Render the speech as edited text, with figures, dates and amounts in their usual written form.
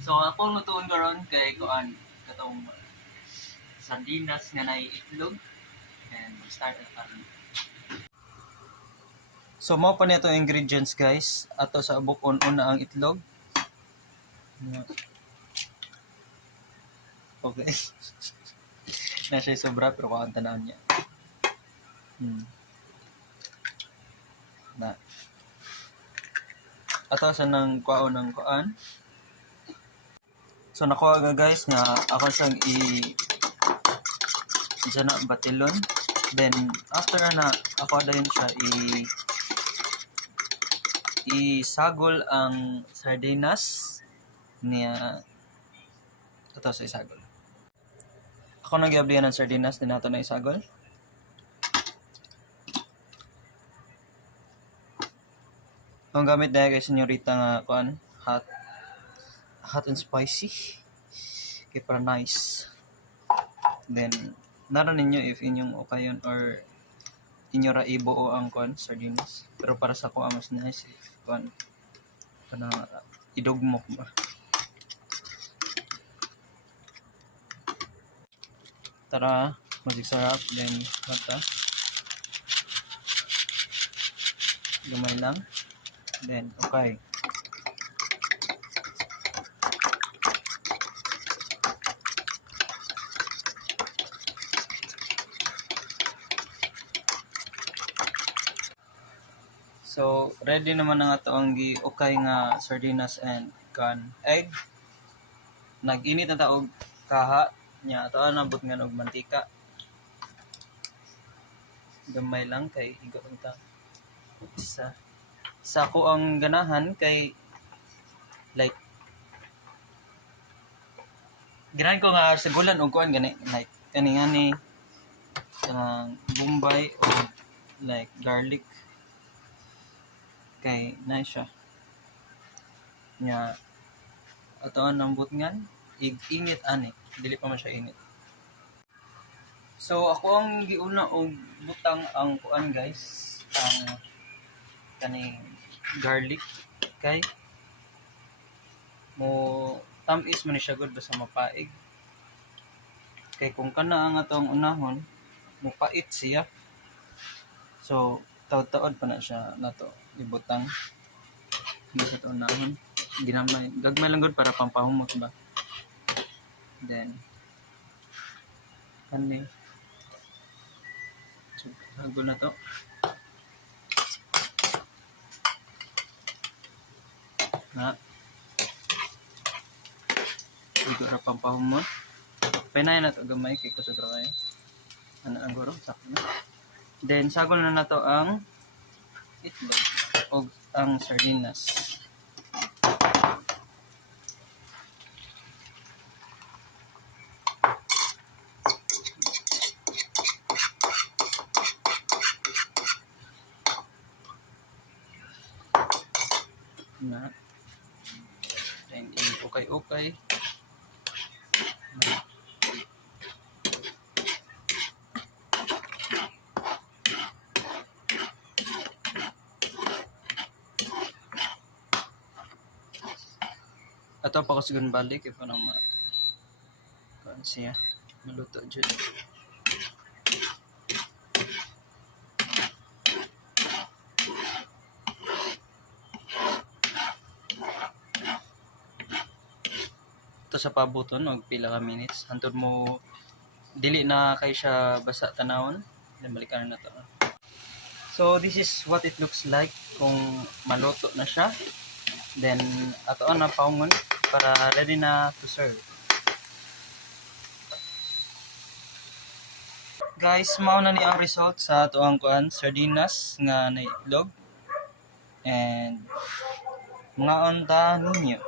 So ako lutuon karon kay kuan katong sardinas nga nay itlog and start na karon. So mao pa nito ingredients guys. Ato sa bukon una ang itlog. Okay. Na siya sobra pero kuan tanan niya. Na. Ato sa nang kuan ng kuan. So nakuha ga guys nga ako siyang dyan na batilon. Then after na ako dayon siya isagol ang sardinas niya ito sa isagol. Ako nang giablihan ng sardinas din nato na isagol. Ang gamit dahil kay senyorita nga kuan hot and spicy kay para nice. Then naran ninyo if inyong okayon or inyo ra ibuo ang kuan sardinas, pero para sa ko mas nice if kuan kana idugmok ba. Tara sarap. Then kanta lumay lang. Then okay. So, ready naman na nga ito ang okay nga sardinas and egg. Nag-init na taog kaha niya. Ito nabot nga og mantika. Gamay lang kay igo ta. Sa ko ang ganahan kay like ganahan ko nga sagulan og kuan gani like kani bombay o like garlic. Kay nice siya nya ato ang butngan init ani dili pa man siya init. So ako ang giuna og butang ang kuan guys ang kaning garlic kay mo tamis man siya gud basta mapaig kay kung kana ang atong unahon mopait siya. So taod-taod pa na siya nato ibutang sa tunahon ginamay gagmay lang gud para pampahumot ba. Then kani so hago na to na ito ra pampahumot pinay na to gamay kay kusog ra kayo ana ang guro sakto na. Then sagol na nato ang itlog o ang sardinas. Na then okay. Ato pa ko sigun balik kay para kuan siya maluto jud. Ito sa pabuton og pila ka minutes hantod mo dili na kay siya basa tanawon. Then balikan na to. So this is what it looks like kung maluto na siya. Then ato na paungon para ready na to serve. Guys, mao na ni ang result sa ato ang kuan sardinas nga naitlog. And mga unta ninyo.